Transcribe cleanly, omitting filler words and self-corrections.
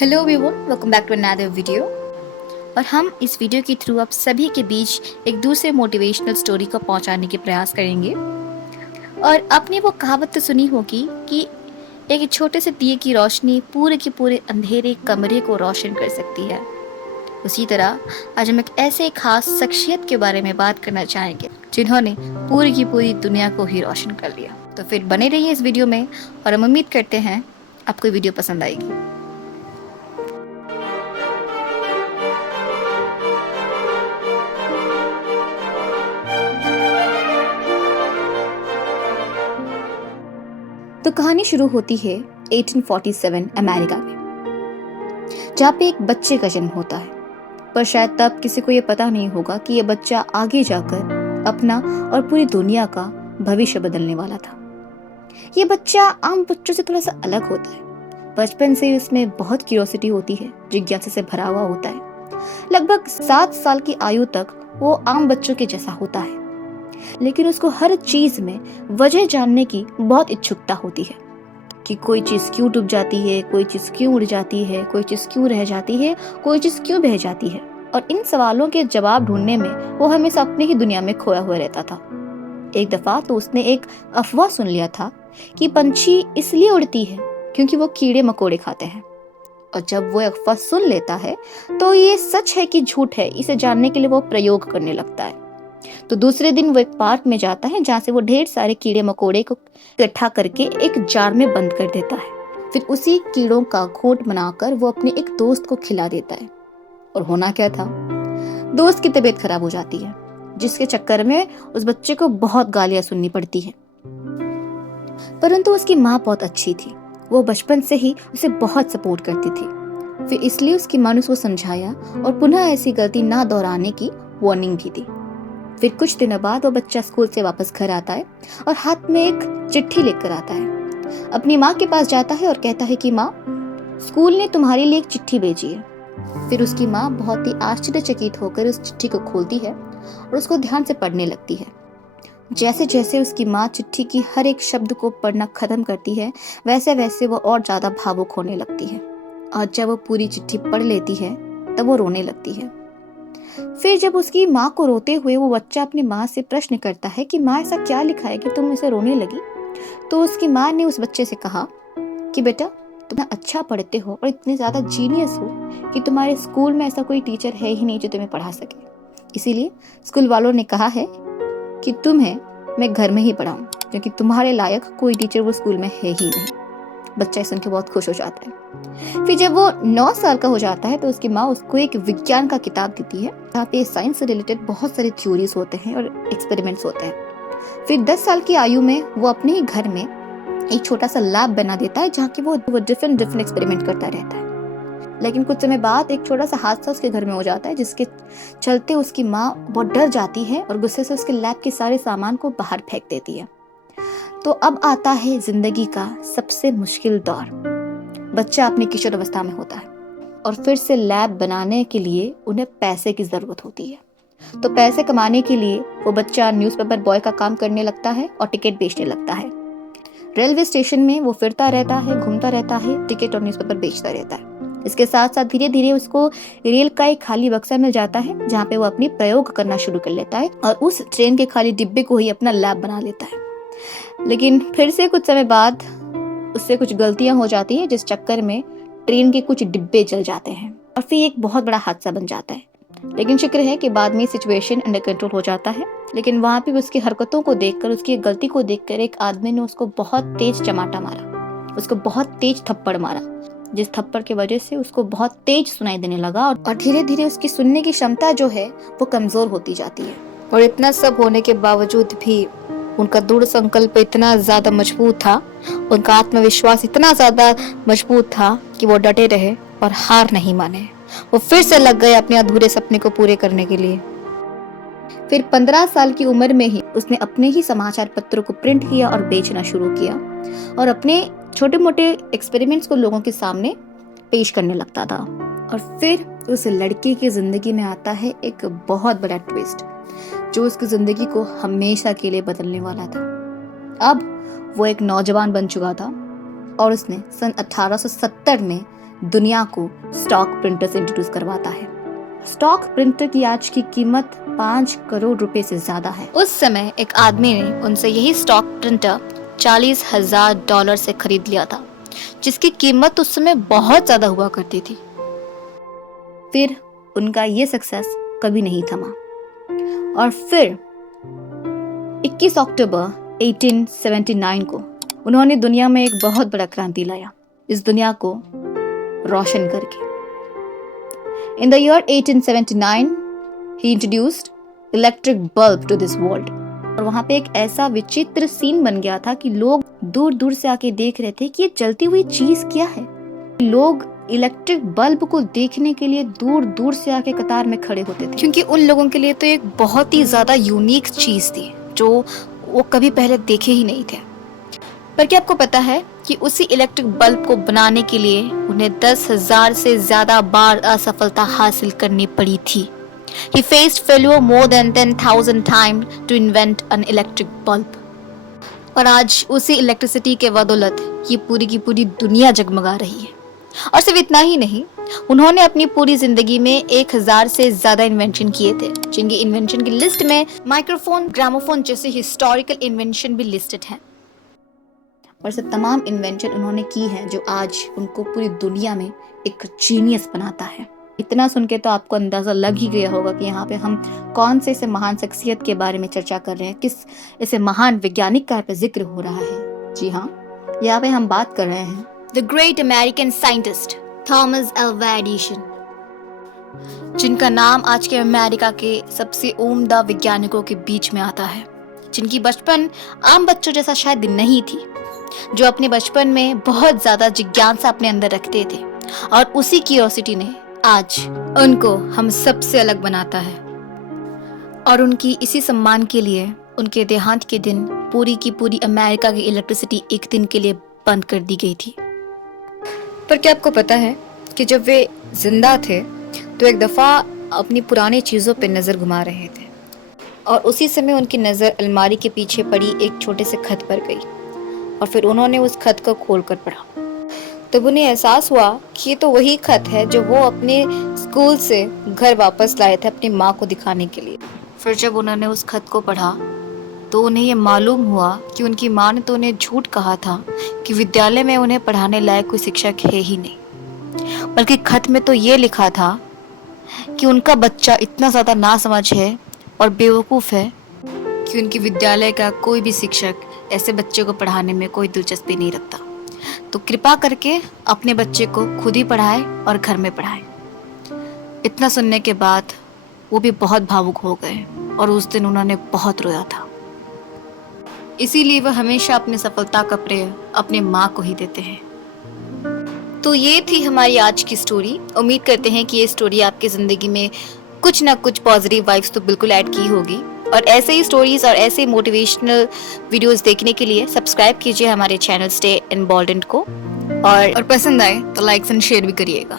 Hello everyone, welcome back to another video. और हम इस वीडियो के थ्रू आप सभी के बीच एक दूसरे मोटिवेशनल स्टोरी को पहुंचाने के प्रयास करेंगे। और आपने वो कहावत तो सुनी होगी कि एक छोटे से दिए की रोशनी पूरे के पूरे अंधेरे कमरे को रोशन कर सकती है। उसी तरह आज हम एक ऐसे खास शख्सियत के बारे में बात करना चाहेंगे जिन्होंने पूरी की पूरी दुनिया को ही रोशन कर लिया। तो फिर बने रहिए इस वीडियो में और हम उम्मीद करते हैं आपको वीडियो पसंद आएगी। तो कहानी शुरू होती है 1847 अमेरिका में, जहाँ पे एक बच्चे का जन्म होता है। पर शायद तब किसी को ये पता नहीं होगा कि ये बच्चा आगे जाकर अपना और पूरी दुनिया का भविष्य बदलने वाला था। ये बच्चा आम बच्चों से थोड़ा सा अलग होता है। बचपन से उसमें बहुत क्यूरियोसिटी होती है, जिज्ञासा से भरा हुआ होता है। लगभग 7 साल की आयु तक वो आम बच्चों के जैसा होता है, लेकिन उसको हर चीज में वजह जानने की बहुत इच्छुकता होती है कि कोई चीज क्यों डूब जाती है, कोई चीज क्यों उड़ जाती है, कोई चीज क्यों रह जाती है, कोई चीज क्यों बह जाती है। और इन सवालों के जवाब ढूंढने में वो हमेशा अपनी ही दुनिया में खोया हुआ रहता था। एक दफा तो उसने एक अफवाह सुन लिया था कि पंछी इसलिए उड़ती है क्योंकि वो कीड़े मकोड़े खाते हैं। और जब वो अफवाह सुन लेता है तो ये सच है कि झूठ है, इसे जानने के लिए वो प्रयोग करने लगता है। तो दूसरे दिन वो एक पार्क में जाता है, जहाँ से वो ढेर सारे कीड़े मकोड़े को इकट्ठा करके एक जार में बंद कर देता है। फिर उसी कीड़ों का घोंट बनाकर वो अपने एक दोस्त को खिला देता है। और होना क्या था, दोस्त की तबीयत खराब हो जाती है, जिसके चक्कर में उस बच्चे को बहुत गालियां सुननी पड़ती है। परंतु उसकी माँ बहुत अच्छी थी, वो बचपन से ही उसे बहुत सपोर्ट करती थी। फिर इसलिए उसकी माँ ने उसको समझाया और पुनः ऐसी गलती ना दोहराने की वार्निंग भी दी। फिर कुछ दिनों बाद वो बच्चा स्कूल से वापस घर आता है और हाथ में एक चिट्ठी लेकर आता है। अपनी माँ के पास जाता है और कहता है कि माँ, स्कूल ने तुम्हारे लिए एक चिट्ठी भेजी है। फिर उसकी माँ बहुत ही आश्चर्यचकित होकर उस चिट्ठी को खोलती है और उसको ध्यान से पढ़ने लगती है। जैसे जैसे उसकी माँ चिट्ठी की हर एक शब्द को पढ़ना खत्म करती है, वैसे वैसे वो और ज्यादा भावुक होने लगती है। और जब वो पूरी चिट्ठी पढ़ लेती है तब वो रोने लगती है। फिर जब उसकी माँ को रोते हुए वो बच्चा अपनी माँ से प्रश्न करता है कि माँ, ऐसा क्या लिखा है कि तुम इसे रोने लगी, तो उसकी माँ ने उस बच्चे से कहा कि बेटा, तुम अच्छा पढ़ते हो और इतने ज्यादा जीनियस हो कि तुम्हारे स्कूल में ऐसा कोई टीचर है ही नहीं जो तुम्हें पढ़ा सके। इसीलिए स्कूल वालों ने कहा है कि तुम्हें मैं घर में ही पढ़ाऊं, क्योंकि तुम्हारे लायक कोई टीचर वो स्कूल में है ही नहीं। बच्चा सुन के बहुत खुश हो जाता है। फिर जब वो 9 साल का हो जाता है तो उसकी माँ उसको एक विज्ञान का किताब देती है, जहाँ पे साइंस से रिलेटेड बहुत सारे थ्योरीज होते हैं और एक्सपेरिमेंट्स होते हैं। फिर 10 साल की आयु में वो अपने ही घर में एक छोटा सा लैब बना देता है, जहाँ की वो डिफरेंट एक्सपेरिमेंट करता रहता है। लेकिन कुछ समय बाद एक छोटा सा हादसा उसके घर में हो जाता है, जिसके चलते उसकी माँ बहुत डर जाती है और गुस्से से उसके लैब के सारे सामान को बाहर फेंक देती है। तो अब आता है जिंदगी का सबसे मुश्किल दौर। बच्चा अपनी किशोर अवस्था में होता है और फिर से लैब बनाने के लिए उन्हें पैसे की जरूरत होती है। तो पैसे कमाने के लिए वो बच्चा न्यूज़पेपर बॉय का काम करने लगता है और टिकट बेचने लगता है। रेलवे स्टेशन में वो फिरता रहता है, घूमता रहता है, टिकट और न्यूज़पेपर बेचता रहता है। इसके साथ साथ धीरे धीरे उसको रेल का एक खाली बक्सा मिल जाता है, जहाँ पे वो अपनी प्रयोग करना शुरू कर लेता है और उस ट्रेन के खाली डिब्बे को ही अपना लैब बना लेता है। लेकिन फिर से कुछ समय बाद उससे कुछ गलतियां हो जाती हैं, जिस चक्कर में ट्रेन के कुछ डिब्बे जल जाते हैं और फिर एक बहुत बड़ा हादसा बन जाता है। लेकिन शुक्र है कि बाद में सिचुएशन अंडर कंट्रोल हो जाता है। लेकिन वहां पे उसकी हरकतों को देखकर, उसकी गलती को देखकर एक आदमी ने उसको बहुत तेज चमाटा मारा, उसको बहुत तेज थप्पड़ मारा, जिस थप्पड़ की वजह से उसको बहुत तेज सुनाई देने लगा और धीरे धीरे उसकी सुनने की क्षमता जो है वो कमजोर होती जाती है। और इतना सब होने के बावजूद भी उनका दृढ़ संकल्प इतना ज्यादा मजबूत था, उनका आत्मविश्वास इतना ज्यादा मजबूत था कि वो डटे रहे और हार नहीं माने। वो फिर से लग गए अपने अधूरे सपने को पूरे करने के लिए। फिर 15 साल की उम्र में ही उसने अपने ही समाचार पत्रों को प्रिंट किया और बेचना शुरू किया और अपने छोटे मोटे एक्सपेरिमेंट्स को लोगों के सामने पेश करने लगता था। और फिर उस लड़के की जिंदगी में आता है एक बहुत बड़ा ट्विस्ट, जो उसकी जिंदगी को हमेशा के लिए बदलने वाला था। अब वो एक नौजवान बन चुका था और उसने सन 1870 में दुनिया को स्टॉक प्रिंटर से इंट्रोड्यूस करवाता है। स्टॉक प्रिंटर की आज की कीमत 5 करोड़ रुपए से ज्यादा है। उस समय एक आदमी ने उनसे यही स्टॉक प्रिंटर $40,000 से खरीद लिया था, जिसकी कीमत उस समय बहुत ज्यादा हुआ करती थी। फिर उनका ये सक्सेस कभी नहीं थमा और फिर 21 अक्टूबर 1879 को उन्होंने दुनिया में एक बहुत बड़ा क्रांति लाया, इस दुनिया को रोशन करके। In the year 1879, he introduced electric bulb to this world. और वहाँ पे एक ऐसा विचित्र सीन बन गया था कि लोग दूर दूर से आके देख रहे थे कि ये जलती हुई चीज क्या है। लोग इलेक्ट्रिक बल्ब को देखने के लिए दूर दूर से आके कतार में खड़े होते थे, क्योंकि उन लोगों के लिए तो एक बहुत ही ज्यादा यूनिक चीज थी जो वो कभी पहले देखे ही नहीं थे। पर क्या आपको पता है कि उसी इलेक्ट्रिक बल्ब को बनाने के लिए उन्हें 10,000 से ज्यादा बार असफलता हासिल करनी पड़ी थी। He faced failure more than 10,000 times to invent an electric bulb. और आज उसी इलेक्ट्रिसिटी के बदौलत ये पूरी की पूरी दुनिया जगमगा रही है। और सिर्फ इतना ही नहीं, उन्होंने अपनी पूरी जिंदगी में 1000 से ज्यादा इन्वेंशन किए थे, जिनकी इन्वेंशन की लिस्ट में माइक्रोफोन, ग्रामोफोन जैसे हिस्टोरिकल इन्वेंशन भी लिस्टेड हैं। और सब तमाम इन्वेंशन उन्होंने की हैं जो आज उनको पूरी दुनिया में एक जीनियस बनाता है। इतना सुन के तो आपको अंदाजा लग ही गया होगा कि यहाँ पे हम कौन से ऐसे महान शख्सियत के बारे में चर्चा कर रहे हैं, किस ऐसे महान वैज्ञानिक का पे जिक्र हो रहा है। जी हाँ, यहाँ पे हम बात कर रहे हैं the great American scientist Thomas Alva Edison, जिनका नाम आज के अमेरिका के सबसे उम्दा वैज्ञानिकों के बीच में आता है, जिनकी बचपन आम बच्चों जैसा शायद नहीं थी, जो अपने बचपन में बहुत ज्यादा जिज्ञासा अपने अंदर रखते थे और उसी क्यूरियोसिटी ने आज उनको हम सबसे अलग बनाता है। और उनकी इसी सम्मान के लिए उनके देहांत के दिन पूरी की पूरी अमेरिका की इलेक्ट्रिसिटी एक दिन के लिए बंद कर दी गई थी। पर क्या आपको पता है कि जब वे जिंदा थे तो एक दफ़ा अपनी पुरानी चीज़ों पर नज़र घुमा रहे थे और उसी समय उनकी नज़र अलमारी के पीछे पड़ी एक छोटे से खत पर गई और फिर उन्होंने उस खत को खोलकर पढ़ा। तब उन्हें एहसास हुआ कि ये तो वही खत है जो वो अपने स्कूल से घर वापस लाए थे अपनी माँ को दिखाने के लिए। फिर जब उन्होंने उस खत को पढ़ा तो उन्हें ये मालूम हुआ कि उनकी माँ ने तो उन्हें झूठ कहा था कि विद्यालय में उन्हें पढ़ाने लायक कोई शिक्षक है ही नहीं, बल्कि खत में तो ये लिखा था कि उनका बच्चा इतना ज़्यादा नासमझ है और बेवकूफ़ है कि उनकी विद्यालय का कोई भी शिक्षक ऐसे बच्चे को पढ़ाने में कोई दिलचस्पी नहीं रखता, तो कृपा करके अपने बच्चे को खुद ही पढ़ाए और घर में पढ़ाए। इतना सुनने के बाद वो भी बहुत भावुक हो गए और उस दिन उन्होंने बहुत रोया था। इसीलिए वह हमेशा अपनी सफलता का श्रेय अपने माँ को ही देते हैं। तो ये थी हमारी आज की स्टोरी। उम्मीद करते हैं कि ये स्टोरी आपकी ज़िंदगी में कुछ ना कुछ पॉजिटिव वाइब्स तो बिल्कुल ऐड की होगी। और ऐसे ही स्टोरीज और ऐसे मोटिवेशनल वीडियोस देखने के लिए सब्सक्राइब कीजिए हमारे चैनल स्टे एम्बोल्डेंड को, और पसंद आए तो लाइक्स एंड शेयर भी करिएगा।